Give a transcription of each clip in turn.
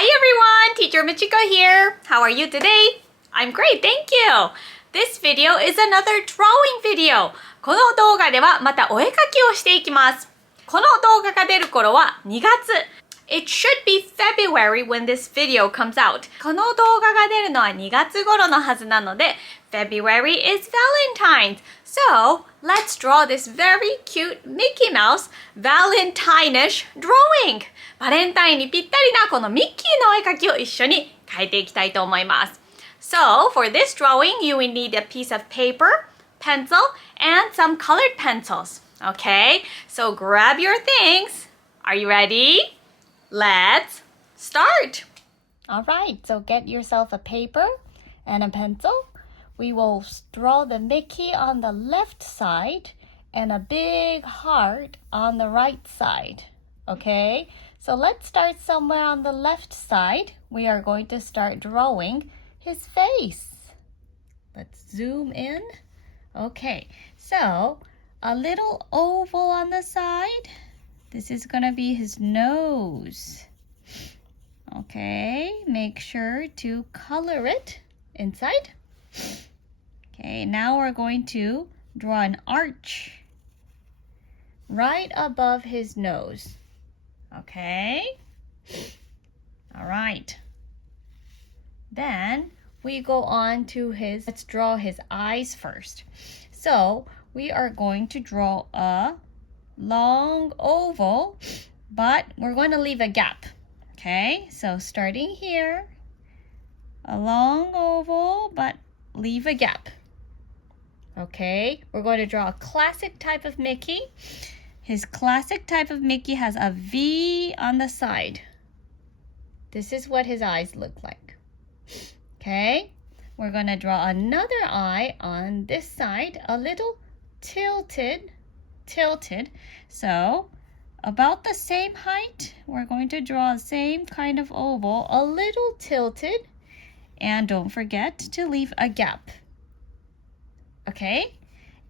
Hi everyone, Teacher Michiko here. How are you today? I'm great, thank you. This video is another drawing video. この動画ではまたお絵かきをしていきます。この動画が出る頃は2月。It should be February when this video comes out. この動画が出るのは2月頃のはずなので、February is Valentine's. So, let's draw this very cute Mickey Mouse Valentine-ish drawing. バレンタインにぴったりなこのミッキーのお絵かきを一緒に描いていきたいと思います。So, for this drawing, you will need a piece of paper, pencil, and some colored pencils. Okay? So, grab your things. Are you ready? Let's start! Alright, so get yourself a paper and a pencil. We will draw the Mickey on the left side and a big heart on the right side. Okay? So let's start somewhere on the left side. We are going to start drawing his face. Let's zoom in. Okay, so a little oval on the side. This is going to be his nose. Okay, make sure to color it inside. Okay, now we're going to draw an arch right above his nose. Okay? All right. Then we go on to let's draw his eyes first. So we are going to draw a long oval, but we're going to leave a gap. Okay, so starting here, a long oval, but leave a gap. Okay, we're going to draw a classic type of Mickey. His classic type of Mickey has a V on the side. This is what his eyes look like. Okay, we're going to draw another eye on this side, a little tilted. So about the same height, we're going to draw the same kind of oval, a little tilted, and don't forget to leave a gap. Okay,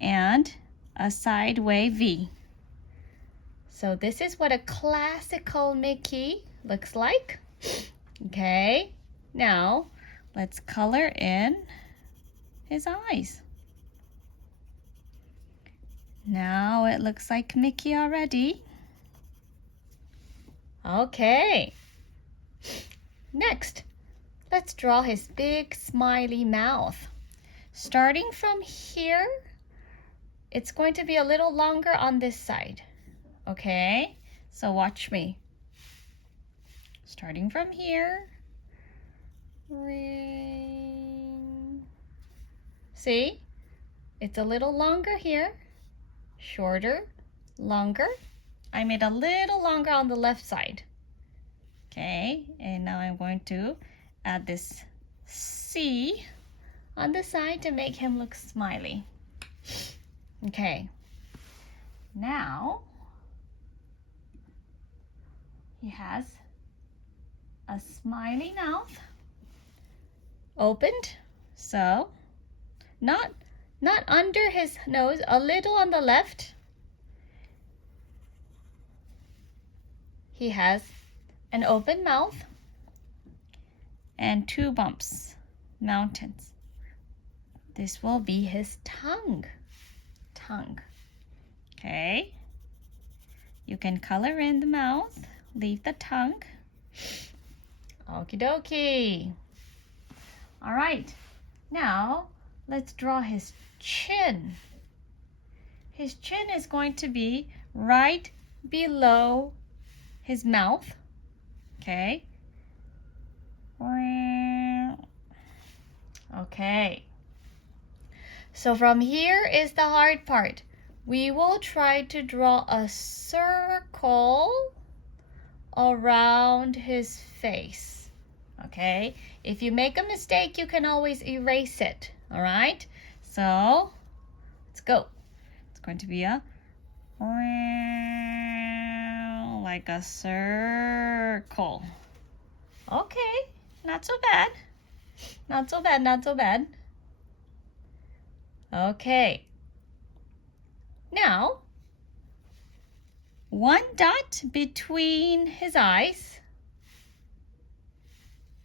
and a sideway V. So this is what a classical Mickey looks like. Okay, now let's color in his eyes. Now it looks like Mickey already. Okay. Next, let's draw his big smiley mouth. Starting from here, it's going to be a little longer on this side. Okay, so watch me. Starting from here. See? It's a little longer here. Shorter, longer. I made a little longer on the left side. Okay, and now I'm going to add this C on the side to make him look smiley. Okay, now he has a smiley mouth opened, so not under his nose, a little on the left. He has an open mouth and two bumps, mountains. This will be his tongue. Okay. You can color in the mouth, leave the tongue. Okie dokie. All right. Now, let's draw his chin. His chin is going to be right below his mouth. Okay. Okay. So from here is the hard part. We will try to draw a circle around his face. Okay? If you make a mistake, you can always erase it. All right? So, let's go. It's going to be like a circle. Okay, not so bad. Not so bad. Okay. Now, one dot between his eyes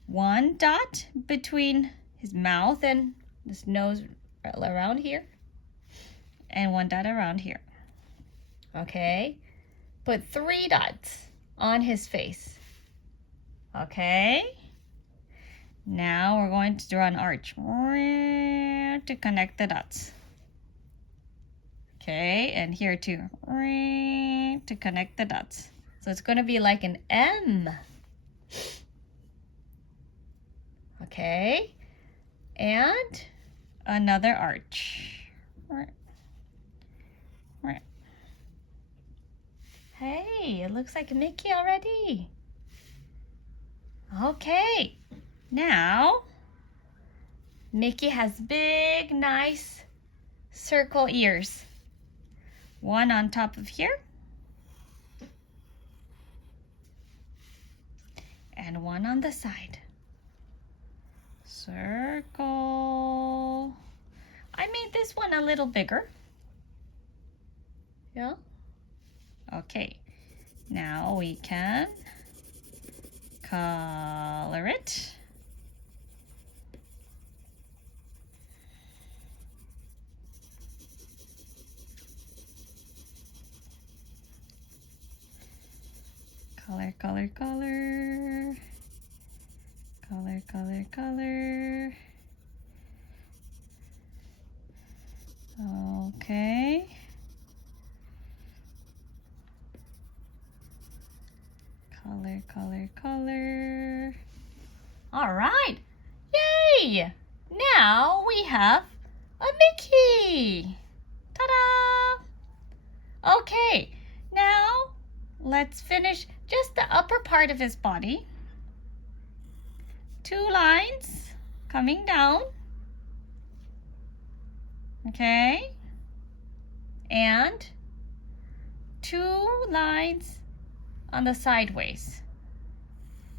one dot between his mouth and his nose around here, and one dot around here. Okay, put 3 dots on his face. Okay, now we're going to draw an arch to connect the dots. Okay, and here too to connect the dots. So it's going to be like an M. Okay, and another arch. Hey, it looks like Mickey already. Okay, now Mickey has big, nice circle ears. One on top of here, and one on the side. Circle. I made this one a little bigger. Yeah? Okay. Now we can color it. Color, color, color. Color, color, color. Okay. Color, color, color. All right. Yay! Now we have a Mickey. Ta-da! Okay, now let's finish just the upper part of his body. 2 lines coming down. Okay. And 2 lines on the sideways.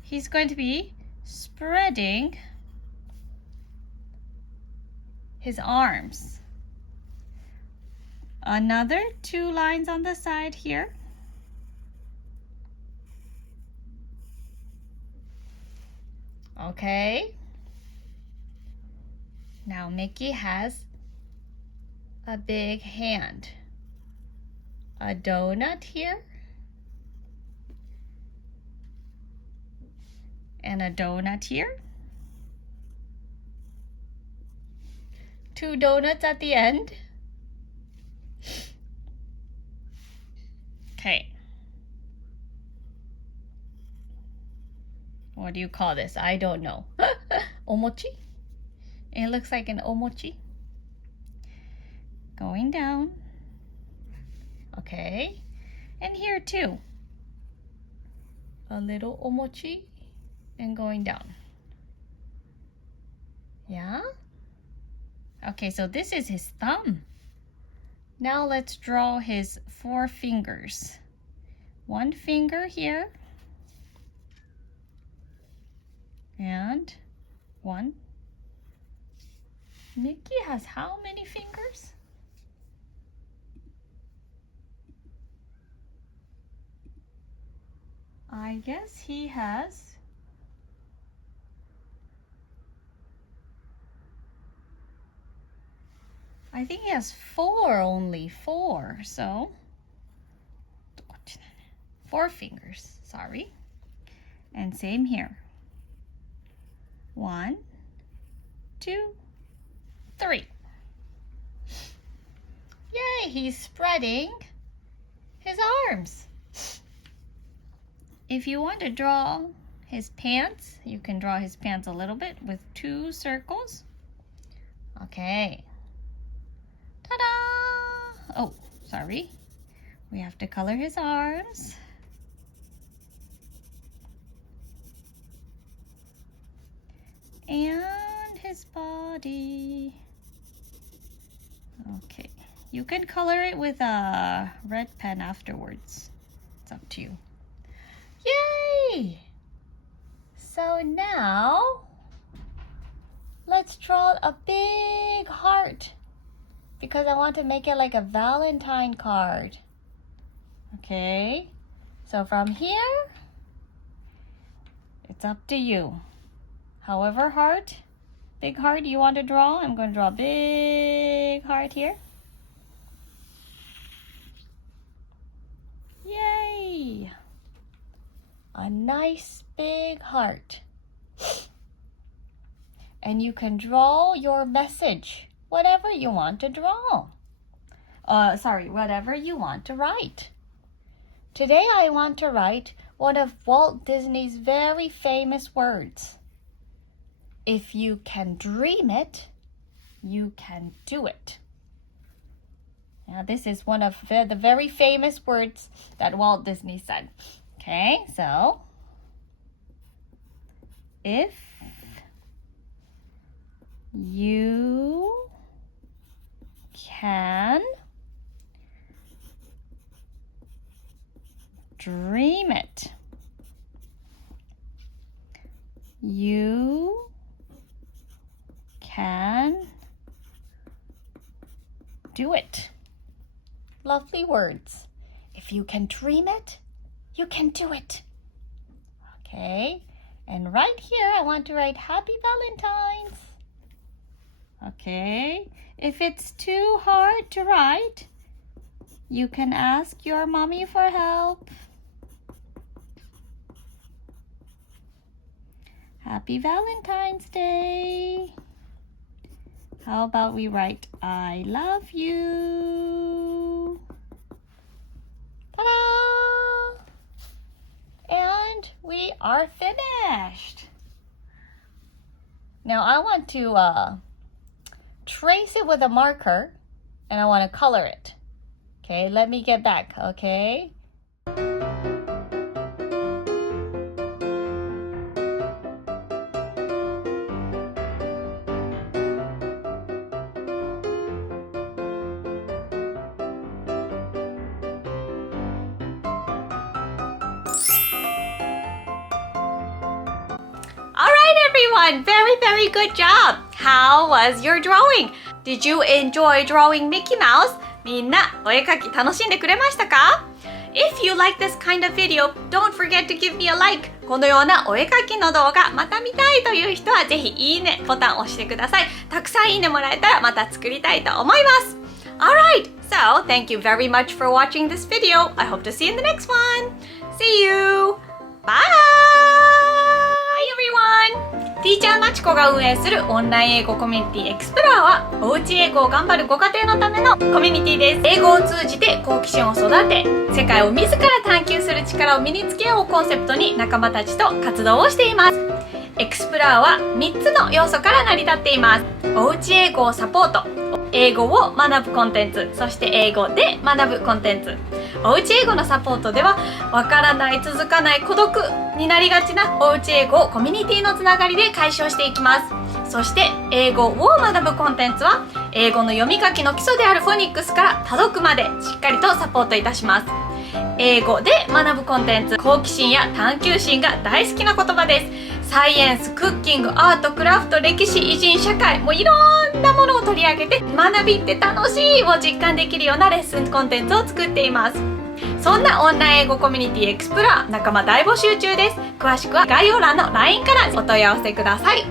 He's going to be spreading his arms. Another 2 lines on the side here. Okay. Now Mickey has a big hand. A donut here. And a donut here. 2 donuts at the end. Okay. What do you call this? I don't know. Omochi? It looks like an omochi. Going down. Okay. And here too. A little omochi and going down. Yeah? Okay, so this is his thumb. Now let's draw his 4 fingers. 1 finger here. And 1. Mickey has how many fingers? I guess he has I think he has 4 only. 4. So 4 fingers. Sorry. And same here. 1, 2, 3. Yay, he's spreading his arms. If you want to draw his pants, you can draw his pants a little bit with 2 circles. Okay. Ta-da! Oh, sorry. We have to color his arms. And his body. Okay. You can color it with a red pen afterwards. It's up to you. Yay! So now, let's draw a big heart because I want to make it like a Valentine card. Okay, so from here, it's up to you. however big heart you want to draw. I'm going to draw a big heart here. Yay! A nice big heart. And you can draw your message, whatever you want to draw. Whatever you want to write. Today I want to write one of Walt Disney's very famous words. If you can dream it, you can do it. Now this is one of the very famous words that Walt Disney said. Okay, so if you can dream it, you can do it. Lovely words. If you can dream it, you can do it. Okay, and right here I want to write Happy Valentine's. Okay, if it's too hard to write, you can ask your mommy for help. Happy Valentine's Day. How about we write I love you. Ta-da! And we are finished. Now I want to trace it with a marker and I want to color it. Okay, let me get back, okay? Everyone, very good job! How was your drawing? Did you enjoy drawing Mickey Mouse? みんなお絵かき楽しんでくれましたか？ If you like this kind of video, don't forget to give me a like. このようなお絵かきの動画また見たいという人はぜひいいねボタンを押してください。たくさんいいねもらえたらまた作りたいと思います。Alright, so thank you very much for watching this video. I hope to see you in the next one. See you! Bye! Hi everyone! ティーチャーまちこが運営するオンライン英語コミュニティExPLOREはおうち英語を頑張るご家庭のためのコミュニティです。英語を通じて好奇心を育て、世界を自ら探求する力を身につけようコンセプトに仲間たちと活動をしています。ExPLOREは3つの要素から成り立っています。おうち英語をサポート、英語を学ぶコンテンツ、そして英語で学ぶコンテンツ。おうち英語のサポートでは、わからない、続かない、孤独になりがちなおうち英語をコミュニティのつながりで解消していきます。そして英語を学ぶコンテンツは、英語の読み書きの基礎であるフォニックスから多読までしっかりとサポートいたします。英語で学ぶコンテンツ、好奇心や探求心が大好きな言葉です。サイエンス、クッキング、アート、クラフト、歴史、偉人、社会、もういろんなものを取り上げて学びって楽しいを実感できるようなレッスンコンテンツを作っています。そんなオンライン英語コミュニティExPLORE仲間大募集中です。詳しくは概要欄の LINE からお問い合わせください。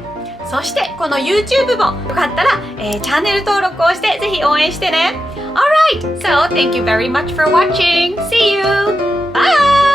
そしてこの YouTube もよかったら、チャンネル登録をしてぜひ応援してね。Alright, so thank you very much for watching. See you! Bye!